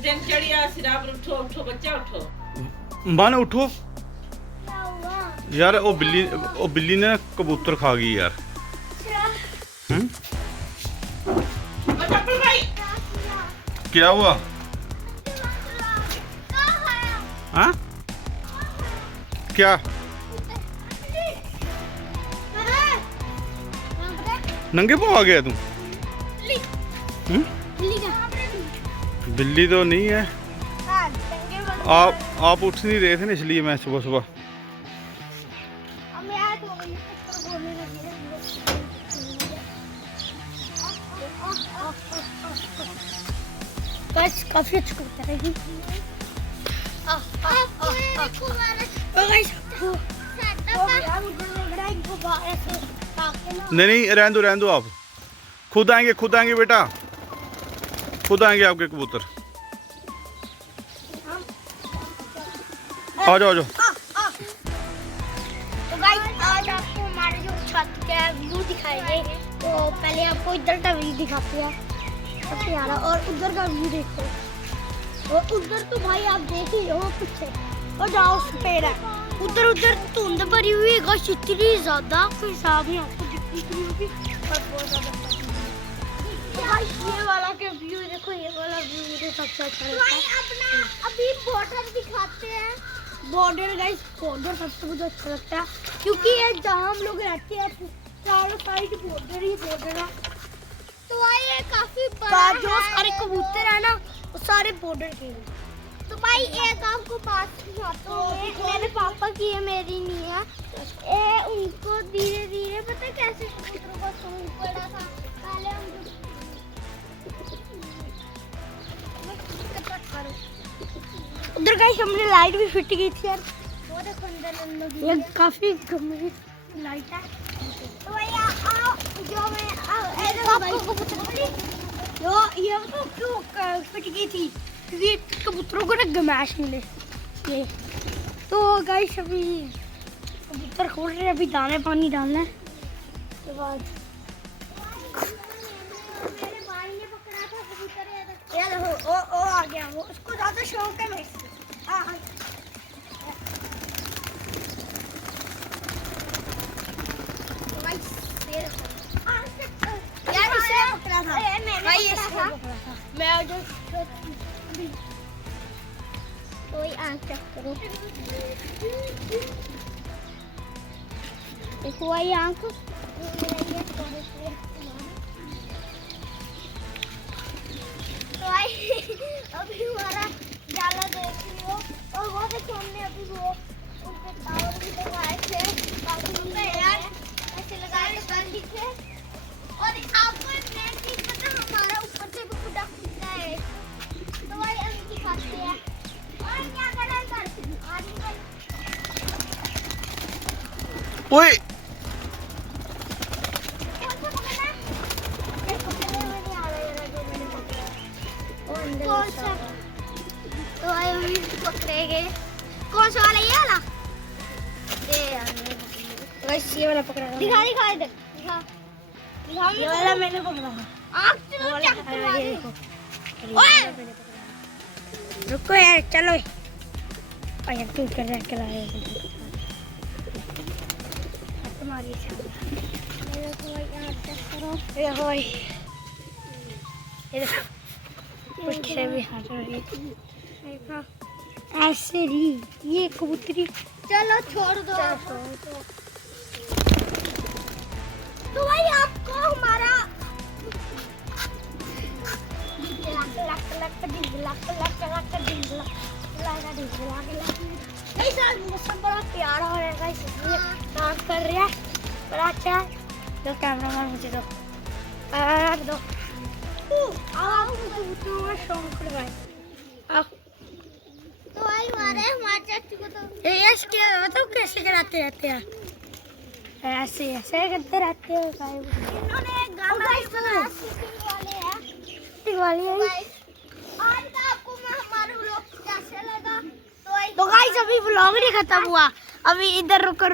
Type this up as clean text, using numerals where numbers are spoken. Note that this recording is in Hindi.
दिन चढ़िया सिराब उठो उठो बच्चा उठो मन उठो यार। वो बिल्ली ने कबूतर खा गई यार। चप्पल भाई क्या हुआ? हाँ क्या? नंगे पाँव आ गया तू? बिल्ली तो नहीं है। आप उठ नहीं रहे थे ना, इसलिए मैं सुबह सुबह। बस काफी अच्छा करता है। नहीं रहने दो आप। खुद आएंगे बेटा, खुद आएंगे आपके कबूतर। आ जाओ। तो गाइस आज आपको हमारे जो छत का व्यू दिखाएंगे। तो पहले आपको इधर का व्यू दिखाते हैं सबसे प्यारा, और उधर का व्यू देखो। और उधर तो भाई आप देख ही लो पीछे, और जाओ पेड़ है उधर धुंध भरी हुई है गाइस, इतनी ज्यादा कोई हिसाब नहीं आपको दिखती होगी, और बहुत ज्यादा। गाइस ये वाला के व्यू देखो, ये वाला व्यू मुझे सबसे अच्छा लगता है। अपना अभी बॉर्डर दिखाते हैं। बॉर्डर गाइस, बॉर्डर सबसे मुझे अच्छा लगता है, क्योंकि ये जहाँ हम लोग रहते हैं चारों साइड बॉर्डर ही बॉर्डर है। तो भाई ये काफी बड़ा जो सारे कबूतर है ना, वो सारे बॉर्डर के हैं। तो भाई एक आपको बात सुनाता हूँ, मेरे पापा की है, मेरी नहीं है। उनको धीरे धीरे पता है कैसे कबूतरों का सूंघ पड़ा था। पहले हम उधर गाइस हमने लाइट भी फिट की थी यार, वो देखो अंदर ये काफी गंदी लाइट है। तो भैया आओ जो मैं आपको जो ये तो क्यों फिट की थी, क्योंकि कबूतरों को ना गमाश मिले ये। तो गाइस अभी कबूतर खोल रहे हैं, अभी दाने पानी डालना है। उसके बाद मेरे भाई ने पकड़ा था कबूतर, ये देखो ओ आ गया, वो उसको ज्यादा शौक है मेरे से। यार इसे पकड़ा था भाई, ये पकड़ा था मैं जो कोई आंख चेक करो, देखो भाई आंख। तो भाई अभी हमारा जाला देख लियो, और वो देखो हमने अभी वो उनके टावर भी लगाए थे यार, ऐसे लगाए थे। और आपको एक नया चीज पता है, हमारा ऊपर से भी खुदा खुदा है। तो भाई हम दिखाते हैं और क्या करें कर आदमी भाई। ओए कौन सा? तो भाई हम पकड़ेंगे कौन सा वाला, ये वाला दे यार, ये वाला पकड़ा था। दिखा इधर दिखा, ये वाला मैंने पकड़ा था। आँख से चेक करवा दे। ओए रुको यार, चलो यार तू कर रहा है तुम्हारी ये भाई, ये देखो पीछे भी हाथ रही ऐसे ही ये कबूतरी। चलो छोड़ दो। तो भाई आपको हमारा मौसम बड़ा प्यारा हो रहा है, इसलिए डांस कर रहे हैं बड़ा अच्छा है। दो कैमरामैन मुझे दो तो भाई हमारे चाचू को तो क्या बताओ कैसे कराते रहते हैं, ऐसे करते रहते हैं। इन्होंने एक गाना बनाया वाले है। आज का आपको हमारा व्लॉग कैसे लगा? तो गाइस अभी व्लॉग नहीं खत्म हुआ, अभी इधर रुको